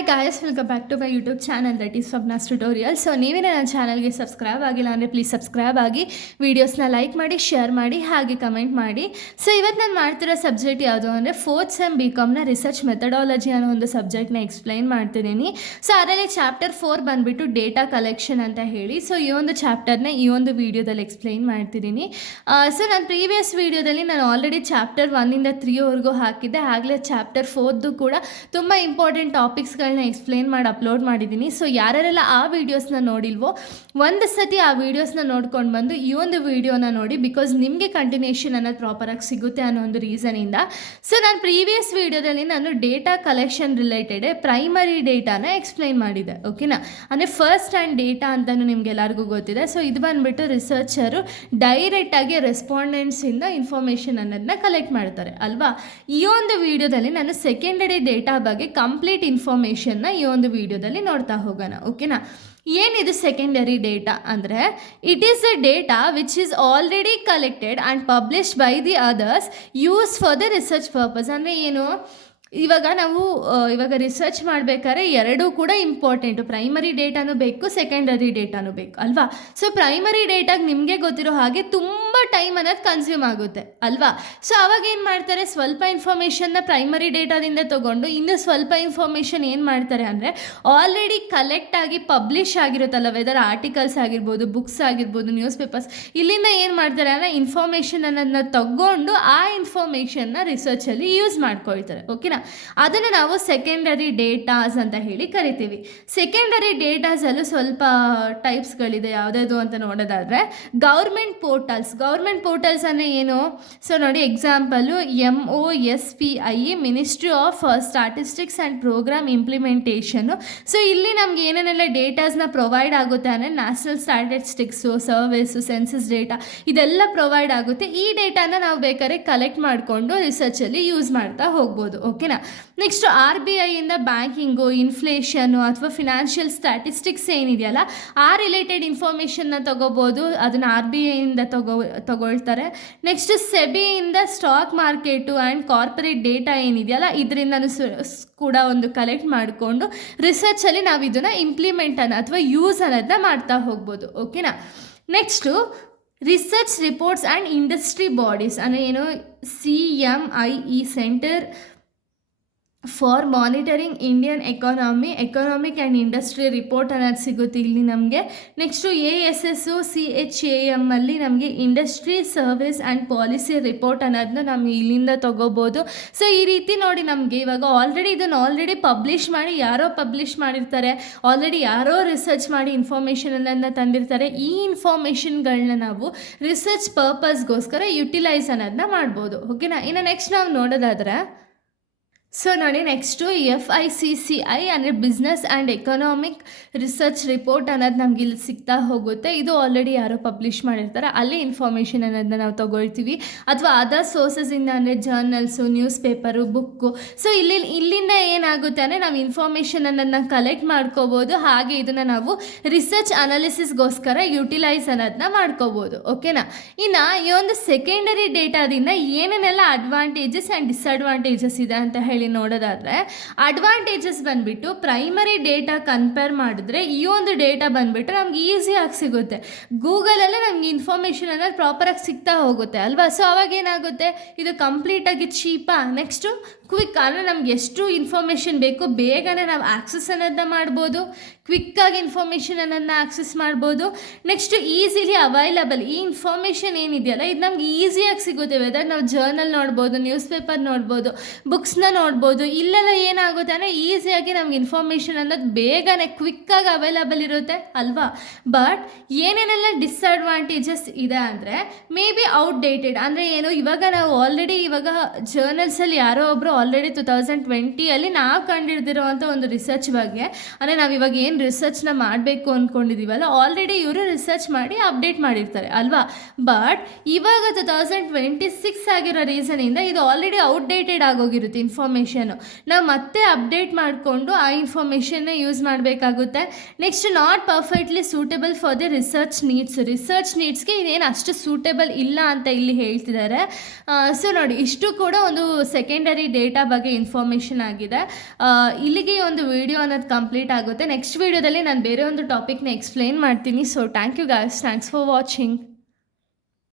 Hi guys, welcome back to my YouTube channel that is Swapna's tutorial. So ನೀವೇ ನನ್ನ ಚಾನಲ್ಗೆ subscribe ಆಗಿಲ್ಲ ಅಂದರೆ ಪ್ಲೀಸ್ ಸಬ್ಸ್ಕ್ರೈಬ್ ಆಗಿ, ವೀಡಿಯೋಸ್ನ ಲೈಕ್ ಮಾಡಿ, ಶೇರ್ ಮಾಡಿ, ಹಾಗೆ ಕಮೆಂಟ್ ಮಾಡಿ. ಸೊ ಇವತ್ತು ನಾನು ಮಾಡ್ತಿರೋ ಸಬ್ಜೆಕ್ಟ್ ಯಾವುದು ಅಂದರೆ 4th ಸೆಮ್ BComನ ರಿಸರ್ಚ್ ಮೆಥಡಾಲಜಿ ಅನ್ನೋ ಒಂದು ಸಬ್ಜೆಕ್ಟ್ನ ಎಕ್ಸ್ಪ್ಲೈನ್ ಮಾಡ್ತಿದ್ದೀನಿ. ಸೊ ಅದರಲ್ಲಿ ಚಾಪ್ಟರ್ 4 ಬಂದುಬಿಟ್ಟು ಡೇಟಾ ಕಲೆಕ್ಷನ್ ಅಂತ ಹೇಳಿ. ಸೊ ಈ ಒಂದು ಚಾಪ್ಟರ್ನ ಈ ಒಂದು ವೀಡಿಯೋದಲ್ಲಿ ಎಕ್ಸ್ಪ್ಲೈನ್ ಮಾಡ್ತಿದ್ದೀನಿ. ಸೊ ನಾನು ಪ್ರೀವಿಯಸ್ ವೀಡಿಯೋದಲ್ಲಿ ನಾನು ಆಲ್ರೆಡಿ ಚಾಪ್ಟರ್ 1ಇಂದ 3ವರೆಗೂ ಹಾಕಿದ್ದೆ. ಆಗಲೇ ಚಾಪ್ಟರ್ 4ದು ಕೂಡ ತುಂಬ ಇಂಪಾರ್ಟೆಂಟ್ ಟಾಪಿಕ್ಸ್ಗಳನ್ನ ಎಕ್ಸ್ಪ್ಲೇನ್ ಮಾಡಿ ಅಪ್ಲೋಡ್ ಮಾಡಿದ್ದೀನಿ. ಸೊ ಯಾರೆಲ್ಲ ಆ ವೀಡಿಯೋಸ್ನ ನೋಡಿಲ್ವೋ ಒಂದು ಸತಿ ಆ ವೀಡಿಯೋಸ್ನ ನೋಡ್ಕೊಂಡು ಬಂದು ಈ ಒಂದು ವೀಡಿಯೋನ ನೋಡಿ, ಬಿಕಾಸ್ ನಿಮಗೆ ಕಂಟಿನ್ಯೂಷನ್ ಅನ್ನೋದು ಪ್ರಾಪರಾಗಿ ಸಿಗುತ್ತೆ ಅನ್ನೋ ಒಂದು ರೀಸನಿಂದ. ಸೊ ನಾನು ಪ್ರೀವಿಯಸ್ ವೀಡಿಯೋದಲ್ಲಿ ನಾನು ಡೇಟಾ ಕಲೆಕ್ಷನ್ ರಿಲೇಟೆಡ್ ಪ್ರೈಮರಿ ಡೇಟಾನ ಎಕ್ಸ್ಪ್ಲೈನ್ ಮಾಡಿದೆ, ಓಕೆನಾ. ಅಂದರೆ ಫಸ್ಟ್ ಹ್ಯಾಂಡ್ ಡೇಟಾ ಅಂತಲೂ ನಿಮ್ಗೆಲ್ಲರಿಗೂ ಗೊತ್ತಿದೆ. ಸೊ ಇದು ಬಂದುಬಿಟ್ಟು ರಿಸರ್ಚರು ಡೈರೆಕ್ಟಾಗಿ ರೆಸ್ಪಾಂಡೆಂಟ್ಸಿಂದ ಇನ್ಫಾರ್ಮೇಷನ್ ಅನ್ನೋದನ್ನ ಕಲೆಕ್ಟ್ ಮಾಡ್ತಾರೆ ಅಲ್ವಾ. ಈ ಒಂದು ವೀಡಿಯೋದಲ್ಲಿ ನಾನು ಸೆಕೆಂಡರಿ ಡೇಟಾ ಬಗ್ಗೆ ಕಂಪ್ಲೀಟ್ ಇನ್ಫಾರ್ಮೇಷನ್ನ ಈ ಒಂದು ವೀಡಿಯೋದಲ್ಲಿ ನೋಡ್ತಾ ಹೋಗೋಣ, ಓಕೆನಾ. ಏನಿದು ಸೆಕೆಂಡರಿ ಡೇಟಾ ಅಂದರೆ, it is a data which is already collected and published by the others use for the research purpose. ಅಂದರೆ ಏನು, ಇವಾಗ ರಿಸರ್ಚ್ ಮಾಡಬೇಕಾದ್ರೆ ಎರಡೂ ಕೂಡ ಇಂಪಾರ್ಟೆಂಟು. ಪ್ರೈಮರಿ ಡೇಟಾನು ಬೇಕು, ಸೆಕೆಂಡರಿ ಡೇಟಾನು ಬೇಕು ಅಲ್ವಾ. ಸೊ ಪ್ರೈಮರಿ ಡೇಟಾಗೆ ನಿಮಗೆ ಗೊತ್ತಿರೋ ಹಾಗೆ ತುಂಬ ಟೈಮ್ ಅನ್ನೋದು ಕನ್ಸ್ಯೂಮ್ ಆಗುತ್ತೆ ಅಲ್ವಾ. ಸೊ ಅವಾಗ ಏನು ಮಾಡ್ತಾರೆ, ಸ್ವಲ್ಪ ಇನ್ಫಾರ್ಮೇಷನ್ನ ಪ್ರೈಮರಿ ಡೇಟಾದಿಂದ ತೊಗೊಂಡು ಇನ್ನು ಸ್ವಲ್ಪ ಇನ್ಫಾರ್ಮೇಷನ್ ಏನು ಮಾಡ್ತಾರೆ ಅಂದರೆ, ಆಲ್ರೆಡಿ ಕಲೆಕ್ಟ್ ಆಗಿ ಪಬ್ಲಿಷ್ ಆಗಿರುತ್ತಲ್ಲ, ವೆದರ್ ಆರ್ಟಿಕಲ್ಸ್ ಆಗಿರ್ಬೋದು, ಬುಕ್ಸ್ ಆಗಿರ್ಬೋದು, ನ್ಯೂಸ್ ಪೇಪರ್ಸ್, ಇಲ್ಲಿಂದ ಏನು ಮಾಡ್ತಾರೆ ಅಂದರೆ ಇನ್ಫಾರ್ಮೇಷನ್ ಅನ್ನೋದನ್ನ ತಗೊಂಡು ಆ ಇನ್ಫಾರ್ಮೇಷನ್ನ ರಿಸರ್ಚಲ್ಲಿ ಯೂಸ್ ಮಾಡ್ಕೊಳ್ತಾರೆ, ಓಕೆನಾ. ಅದನ್ನು ನಾವು ಸೆಕೆಂಡರಿ ಡೇಟಾಸ್ ಅಂತ ಹೇಳಿ ಕರಿತೀವಿ. ಸೆಕೆಂಡರಿ ಡೇಟಾಸಲ್ಲೂ ಸ್ವಲ್ಪ ಟೈಪ್ಸ್ಗಳಿದೆ. ಯಾವುದ್ಯಾವುದು ಅಂತ ನೋಡೋದಾದರೆ, ಗೌರ್ಮೆಂಟ್ ಪೋರ್ಟಲ್ಸ್ ಅಂದರೆ ಏನು. ಸೊ ನೋಡಿ, example MOSPI, ministry of statistics and programme implementation. So ಇಲ್ಲಿ ನಮ್ಗೆ ಏನೇನೆಲ್ಲ ಡೇಟಾಸ್ನ ಪ್ರೊವೈಡ್ ಆಗುತ್ತೆ ಅಂದರೆ, national statistics, surveys, census data ಇದೆಲ್ಲ ಪ್ರೊವೈಡ್ ಆಗುತ್ತೆ. ಈ ಡೇಟಾನ ನಾವು ಬೇಕಾದ್ರೆ ಕಲೆಕ್ಟ್ ಮಾಡಿಕೊಂಡು ರಿಸರ್ಚಲ್ಲಿ ಯೂಸ್ ಮಾಡ್ತಾ ಹೋಗ್ಬೋದು, ಓಕೆನಾ. ನೆಕ್ಸ್ಟ್ RBI ಇಂದ ಬ್ಯಾಂಕಿಂಗು, ಇನ್ಫ್ಲೇಷನ್ನು ಅಥವಾ ಫಿನಾನ್ಷಿಯಲ್ ಸ್ಟ್ಯಾಟಿಸ್ಟಿಕ್ಸ್ ಏನಿದೆಯಲ್ಲ ಆ ರಿಲೇಟೆಡ್ ಇನ್ಫಾರ್ಮೇಷನ್ನ ತೊಗೋಬೋದು. ಅದನ್ನು RBI ಇಂದ ತಗೊಳ್ತಾರೆ. ನೆಕ್ಸ್ಟ್ ಸೆಬಿಯಿಂದ stock market and corporate data ಏನಿದೆಯಲ್ಲ ಇದರಿಂದ ಕೂಡ ಒಂದು ಕಲೆಕ್ಟ್ ಮಾಡಿಕೊಂಡು ರಿಸರ್ಚಲ್ಲಿ ನಾವು ಇದನ್ನು ಇಂಪ್ಲಿಮೆಂಟ್ ಅಥವಾ ಯೂಸ್ ಅನ್ನೋದನ್ನ ಮಾಡ್ತಾ ಹೋಗ್ಬೋದು, ಓಕೆನಾ. Next research reports and industry bodies ಅಂದರೆ ಏನು, CMIE, centre for monitoring Indian economic and industry report ಅನ್ನೋದು ಸಿಗುತ್ತೆ ಇಲ್ಲಿ ನಮಗೆ. ನೆಕ್ಸ್ಟು ASSO, CHAM ಅಲ್ಲಿ ನಮಗೆ industry service and policy report ಅನ್ನೋದನ್ನ ನಮಗೆ ಇಲ್ಲಿಂದ ತೊಗೋಬೋದು. ಸೊ ಈ ರೀತಿ ನೋಡಿ, ನಮಗೆ ಇವಾಗ ಇದನ್ನು ಪಬ್ಲಿಷ್ ಮಾಡಿರ್ತಾರೆ, ಆಲ್ರೆಡಿ ಯಾರೋ ರಿಸರ್ಚ್ ಮಾಡಿ ಇನ್ಫಾರ್ಮೇಷನನ್ನು ತಂದಿರ್ತಾರೆ. ಈ ಇನ್ಫಾರ್ಮೇಷನ್ಗಳನ್ನ ನಾವು ರಿಸರ್ಚ್ ಪರ್ಪಸ್ಗೋಸ್ಕರ ಯುಟಿಲೈಸ್ ಅನ್ನೋದನ್ನ ಮಾಡ್ಬೋದು, ಓಕೆನಾ. ಇನ್ನು ನೆಕ್ಸ್ಟ್ ನಾವು ನೋಡೋದಾದರೆ, ಸೊ ನೋಡಿ, ನೆಕ್ಸ್ಟು FICCI ಅಂದರೆ business and economic research report ಅನ್ನೋದು ನಮ್ಗೆ ಇಲ್ಲಿ ಸಿಗ್ತಾ ಹೋಗುತ್ತೆ. ಇದು ಆಲ್ರೆಡಿ ಯಾರೋ ಪಬ್ಲಿಷ್ ಮಾಡಿರ್ತಾರೆ, ಅಲ್ಲಿ ಇನ್ಫಾರ್ಮೇಷನ್ ಅನ್ನೋದನ್ನ ನಾವು ತೊಗೊಳ್ತೀವಿ. ಅಥವಾ ಅದರ್ ಸೋರ್ಸಸ್ಸಿಂದ ಅಂದರೆ journals, news paper, book. So ಇಲ್ಲಿಂದ ಏನಾಗುತ್ತೆ ಅಂದರೆ ನಾವು ಇನ್ಫಾರ್ಮೇಷನ್ ಅನ್ನೋದನ್ನ ಕಲೆಕ್ಟ್ ಮಾಡ್ಕೋಬೋದು. ಹಾಗೆ ಇದನ್ನು ನಾವು ರಿಸರ್ಚ್ ಅನಾಲಿಸಿಸ್ಗೋಸ್ಕರ ಯುಟಿಲೈಸ್ ಅನ್ನೋದನ್ನ ಮಾಡ್ಕೋಬೋದು, ಓಕೆನಾ. ಇನ್ನು ಈ ಒಂದು ಸೆಕೆಂಡರಿ ಡೇಟಾದಿಂದ ಏನೇನೆಲ್ಲ ಅಡ್ವಾಂಟೇಜಸ್ ಆ್ಯಂಡ್ ಡಿಸ್ಅಡ್ವಾಂಟೇಜಸ್ ಇದೆ ಅಂತ ಹೇಳಿ ನೋಡೋದಾದರೆ, ಅಡ್ವಾಂಟೇಜಸ್ ಬಂದುಬಿಟ್ಟು ಪ್ರೈಮರಿ ಡೇಟಾ ಕಂಪೇರ್ ಮಾಡಿದ್ರೆ ಈ ಒಂದು ಡೇಟಾ ಬಂದುಬಿಟ್ಟು ನಮ್ಗೆ ಈಸಿಯಾಗಿ ಸಿಗುತ್ತೆ. ಗೂಗಲಲ್ಲೇ ನಮ್ಗೆ ಇನ್ಫಾರ್ಮೇಷನ್ ಅನ್ನೋದು ಪ್ರಾಪರಾಗಿ ಸಿಗ್ತಾ ಹೋಗುತ್ತೆ ಅಲ್ವಾ. ಸೊ ಅವಾಗ ಏನಾಗುತ್ತೆ, ಇದು ಕಂಪ್ಲೀಟಾಗಿ ಚೀಪಾ, ನೆಕ್ಸ್ಟು ಕ್ವಿಕ್. ಅಂದರೆ ನಮ್ಗೆ ಎಷ್ಟು ಇನ್ಫಾರ್ಮೇಷನ್ ಬೇಕು ಬೇಗನೆ ನಾವು ಆಕ್ಸೆಸ್ ಅನ್ನೋದನ್ನ ಮಾಡ್ಬೋದು, ಕ್ವಿಕ್ಕಾಗಿ ಇನ್ಫಾರ್ಮೇಷನ್ ಅನ್ನೋದನ್ನ ಆಕ್ಸೆಸ್ ಮಾಡ್ಬೋದು. Next easily available. ಈ ಇನ್ಫಾರ್ಮೇಷನ್ ಏನಿದೆಯಲ್ಲ ಇದು ನಮ್ಗೆ ಈಸಿಯಾಗಿ ಸಿಗುತ್ತೆ. ವೆದರ್ ನಾವು ಜರ್ನಲ್ ನೋಡ್ಬೋದು, ನ್ಯೂಸ್ ಪೇಪರ್ ನೋಡ್ಬೋದು, ಬುಕ್ಸ್ನ ನೋಡ್ಬೋದು. ಇಲ್ಲೆಲ್ಲ ಏನಾಗುತ್ತೆ ಅಂದರೆ ಈಸಿಯಾಗಿ ನಮ್ಗೆ ಇನ್ಫಾರ್ಮೇಷನ್ ಅನ್ನೋದು ಬೇಗನೆ ಕ್ವಿಕ್ಕಾಗಿ ಅವೈಲಬಲ್ ಇರುತ್ತೆ ಅಲ್ವಾ. ಬಟ್ ಏನೇನೆಲ್ಲ ಡಿಸ್ಅಡ್ವಾಂಟೇಜಸ್ ಇದೆ ಅಂದರೆ, ಮೇ ಬಿ ಔಟ್ಡೇಟೆಡ್. ಅಂದರೆ ಏನು, ಇವಾಗ ಜರ್ನಲ್ಸಲ್ಲಿ ಯಾರೋ ಒಬ್ಬರು ಆಲ್ರೆಡಿ 2020 ನಾವು ಕಂಡಿಡ್ದಿರೋವಂಥ ಒಂದು ರಿಸರ್ಚ್ ಬಗ್ಗೆ, ಅಂದರೆ ನಾವು ಇವಾಗ ಏನು ರಿಸರ್ಚ್ನ ಮಾಡಬೇಕು ಅಂದ್ಕೊಂಡಿದ್ದೀವಲ್ಲ ಆಲ್ರೆಡಿ ಇವರು ರಿಸರ್ಚ್ ಮಾಡಿ ಅಪ್ಡೇಟ್ ಮಾಡಿರ್ತಾರೆ ಅಲ್ವಾ. ಬಟ್ ಇವಾಗ 2026 ಆಗಿರೋ ರೀಸನಿಂದ ಇದು ಆಲ್ರೆಡಿ ಔಟ್ಡೇಟೆಡ್ ಆಗೋಗಿರುತ್ತೆ ಇನ್ಫಾರ್ಮೇಷನ್ ಇನ್ಫಾರ್ಮೇಷನು ನಾವು ಮತ್ತೆ ಅಪ್ಡೇಟ್ ಮಾಡಿಕೊಂಡು ಆ ಇನ್ಫಾರ್ಮೇಷನ್ನೇ ಯೂಸ್ ಮಾಡಬೇಕಾಗುತ್ತೆ. Next not perfectly suitable for the research ನೀಡ್ಸ್ಗೆ ಇದೇನು ಅಷ್ಟು ಸೂಟೇಬಲ್ ಇಲ್ಲ ಅಂತ ಇಲ್ಲಿ ಹೇಳ್ತಿದ್ದಾರೆ. ಸೊ ನೋಡಿ, ಇಷ್ಟು ಕೂಡ ಒಂದು ಸೆಕೆಂಡರಿ ಡೇಟಾ ಬಗ್ಗೆ ಇನ್ಫಾರ್ಮೇಷನ್ ಆಗಿದೆ. ಇಲ್ಲಿಗೆ ಈ ಒಂದು ವಿಡಿಯೋ ಅನ್ನೋದು ಕಂಪ್ಲೀಟ್ ಆಗುತ್ತೆ. ನೆಕ್ಸ್ಟ್ ವಿಡಿಯೋದಲ್ಲಿ ನಾನು ಬೇರೆ ಒಂದು ಟಾಪಿಕ್ನ ಎಕ್ಸ್ಪ್ಲೇನ್ ಮಾಡ್ತೀನಿ. So thank you guys, thanks for watching.